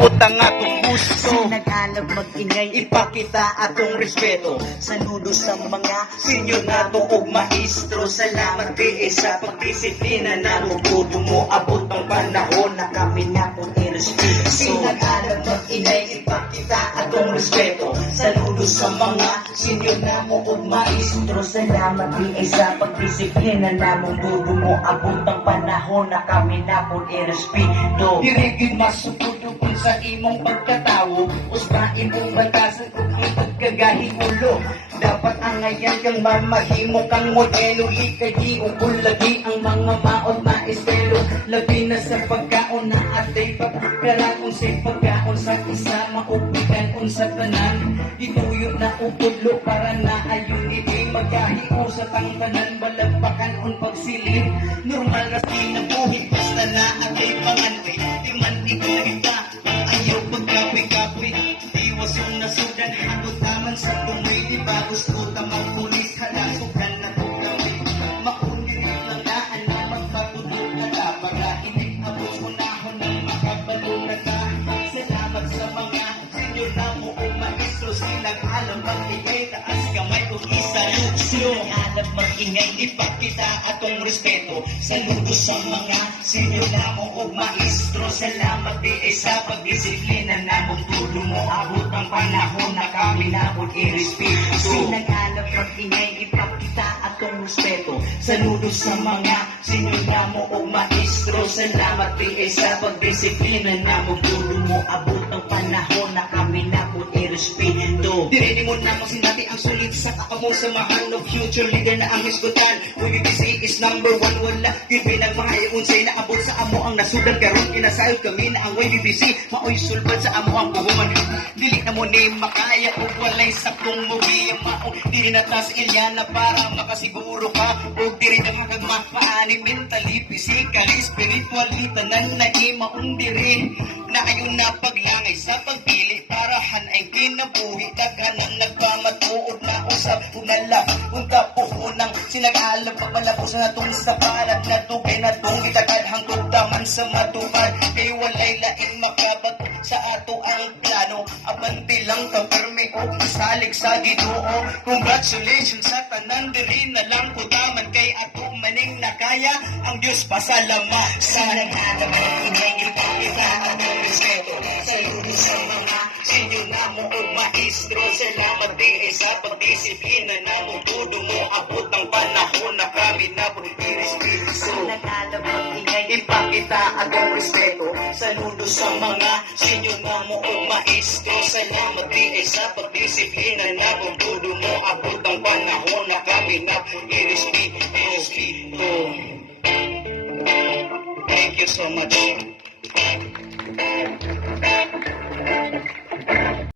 maabot ang atong gusto. Nag-alab mag-ingay, Ipakita atong respeto. saludo sa mga Senyor nato ug maestro, salamat di sa pagdisiplina na mutudo mo abot ang panahon na kami na kung irespeto. Sinag-alab mag-inay, ipakita atong respeto. Saludo sa mga senyor namo ug maestro, Salamat di sa pagdisiplina na mundo mo abot ang panahon na kami na kung irespeto. dirigid masukudo kung sa imong pagkatawo, usba imong batasan ug ang pagkagahing ulo. Dapat ang ngayon kang mamahimo kang modelo, ikagi ug lagi ang mga maot maestelo. Labi na sa pagkaon na atay papakarakon sa pagkaon sa isa maupikan unsa tanan. Ituyo na upudlo para na ayun iti magkahiyo sa tangtanan balagpakan on pagsilid. Normal na sinabuhi basta na atay panganay. Di man ikaw ayaw pagkapoy-kapoy. Iwas yung nasudan hangod naman sa tumoy. Di ba gusto tamang pulis halasukan na tukamay. Makundirin lang daan na magpatulog na ka para hindi abos unahon ng makabalo na ka. Salamat sa mga senyor na mo o maestro. Silang alam mag-ingay taas kamay o isa-lutso. Nag-alab mag-ingay, Ipakita atong respeto. Saludo sa mga senyor namo ug maestro. Salamat di sa pagdisiplina na mong tulo mo abot ang panahon na kami na kung irespeto. Nag-alab mag-ingay, ipakita atong respeto. Saludo sa mga senyor namo ug maestro. Salamat di sa pagdisiplina na mong tulo mo abot ang panahon na kami na kung irespeto. Direni mo na sinati ang sulit sa kakamong samahan of future leader na ang hisgutan. UBBC is number one, wala yun pinagmahayag unsay naabot sa amo ang nasudan karon kinasayod kami na ang UBBC maoy sulbad sa amo ang puhuman. Dili na mo ni makaya ug walay saktong mobi mao dili na tas ilyana para makasiguro ka ug diri na makagmapaani mentally, physically, spiritually tanan na imaong diri na ayon na paglangay sa pagpili para hanay kinabuhi daghanan nagpamatuod na usab ug nala ug kapuhunang sinag-alab pagmalabo sa natong sa palat na tugay na tong itakad hangtod taman sa matupad kay walay laing makabat sa ato ang plano abante lang ka perme o salig sa Ginoo. Congratulations sa tanan diri na lang kutaman kay ato maning nakaya ang Dios pasalamat sa nag-alab mag-ingay ipakita atong respeto. Saludo sa mga senyor namo ug maestro. Salamat di sa pagdisiplina na mong tudo mo abot ang panahon na kami na po irespeto. Nag-alab mag-ingay, Ipakita atong respeto. Saludo sa mga senyor namo ug maestro. Salamat di sa pagdisiplina na mong tudo mo abot ang panahon na kami na po irespeto. Thank you so much.